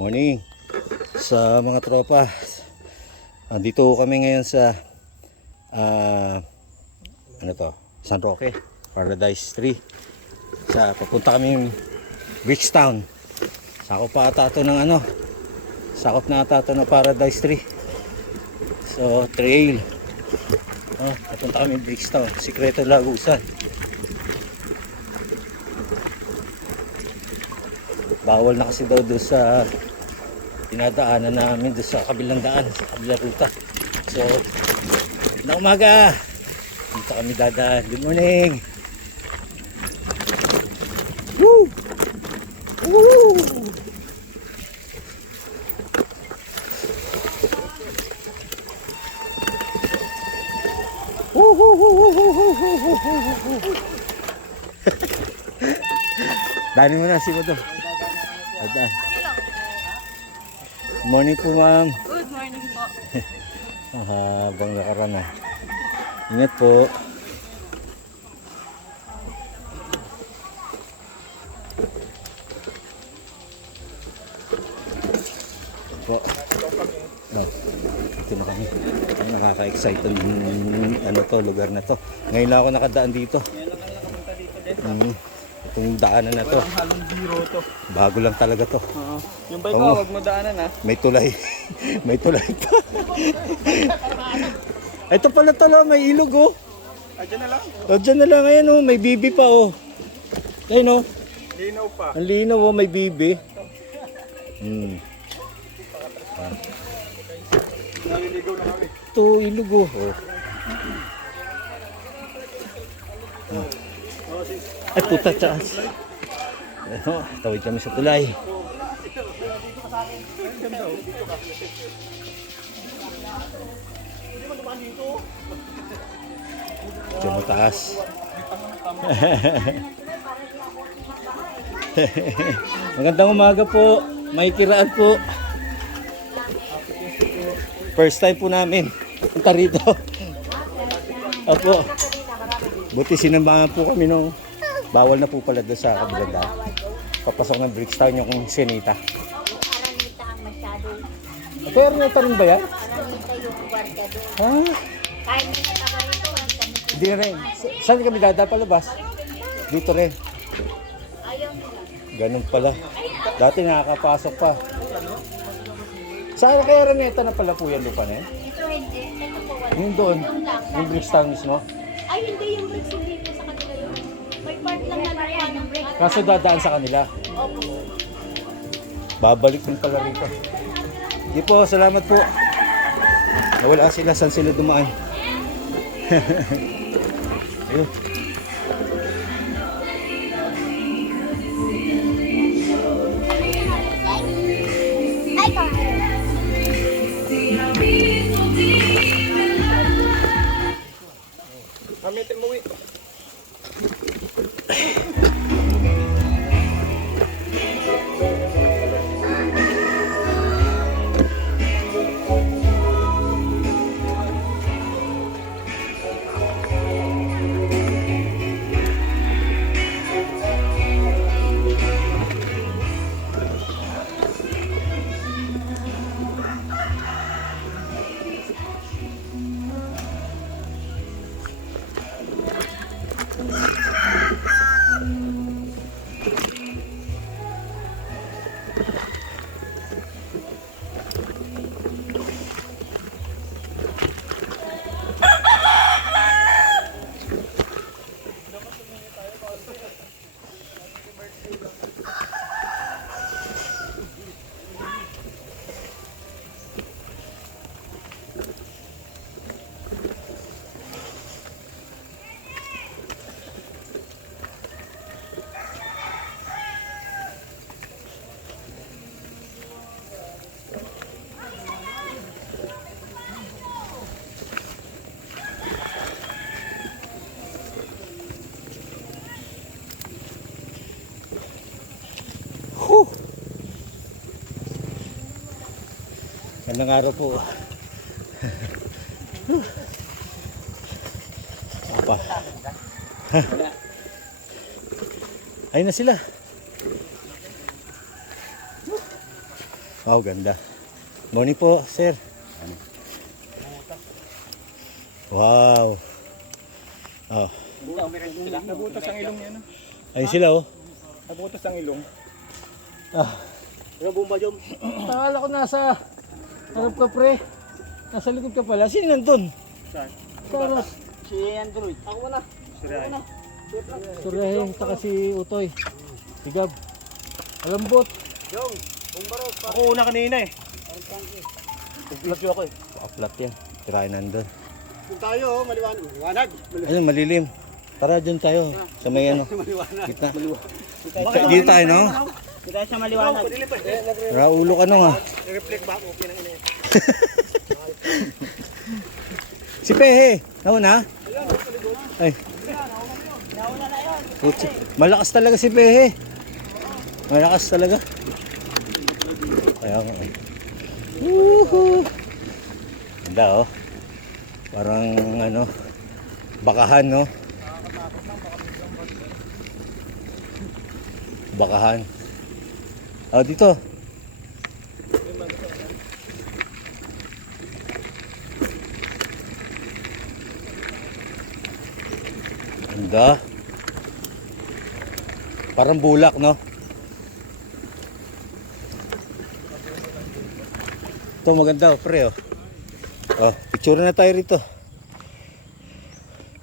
Morning sa mga tropa. Dito kami ngayon sa San Roque, Paradise Tree. Papunta kami Bridgetown. Sakop na ata ito ng Paradise Tree. So trail. Papunta kami Bridgetown, Sikreto Lagusan. Bawal na kasi daw doon sa dinadaanan namin, doon sa kabilang daan, sa kabilang ruta. So, na umaga, dito kami dadaan. Good morning! Woo! Woo! Dani mo na si Moto. Adan. Morning po, ma'am. Good morning po. Habang nakaraan na. Ingat po. Po. Ito na kami. Nakaka-excited lugar na to. Ngayon lang ako nakadaan dito. Itong daanan na to. Halong biro to. Bago lang talaga to. Yung bike ko, wag mo daanan ha. May tulay. May tulay pa. Ito pala tala, may ilog oh. Diyan na lang. Diyan na lang, ayan oh, may bibi pa oh. Ayan oh. Linaw pa. Ang linaw oh, may bibi. Naliligaw na kami. Ito, ilog oh. Ay puta, taas. Tawid kami sa tulay. Diyan mo taas. Magandang umaga po. May kiraan po. First time po namin punta rito. Opo. Buti sinambangan po kami nung bawal na po pala doon sa kabilang daan. Papasok ng Bridgetown yung Senita. Aranita ang masyado. Kaya Aranita rin ba yan? Aranita yung guardia doon. Ah, Kahit may nataka rito, ang kami. hindi rin. Saan kami dadaan palabas? Dito rin. Ayaw nila. Ganun pala. Dati nakakapasok pa. Saan kaya Araneta na pala po yan lupa na yan? Ito hindi. Ito po wala. Yung doon, Doon lang. yung Bridgetown mismo. Ay hindi yung bricks hindi po sa kanila yun. May part lang na nakuha ng bricks. Kaso dadaan sa kanila. Opo. Babalik din pala rito. Hindi po, salamat po. Nawala sila, saan sila dumaan? Ayun. Gamitin mo ito. Magandang araw po. Apa? Ayun na sila. Oh, ganda. Morning po, sir. Wow. Oh, Nabutas ang ilong niya, no? ayun sila oh. Nabutas ang ilong. Ano bomba jom? Akala ko nasa harap ka, pre. Nasa likod ka pala. Sino nandun? Saan? Sa harap. Si Android. Ako na. Siray. Surehe, saka si Utoy. Sigab. Alambot. Jong, bumbarok. Ako una kanina eh. Upload ako eh. Pakaplat yan. Tirahin nandun. Kung tayo, maliwanag. Maliwanag. Ayun, malilim. Tara, dyan tayo. Sa may ano. Maliwanag. Gitna. Dito tayo, no? Hindi tayo sa maliwanag. Raulo ka nung, ha? I-reflect ba? Okay na ina. Si Pehe. Nauna? Ay. Nauna na yun. Putsi. Malakas talaga si Pehe. Malakas talaga. Kaya nga. Woohoo! Ganda, oh. Parang ano, bakahan, no? Bakahan. Oh, dito. Ganda. Parang bulak, no? Ito maganda, pre, oh. Oh, picture na tayo rito.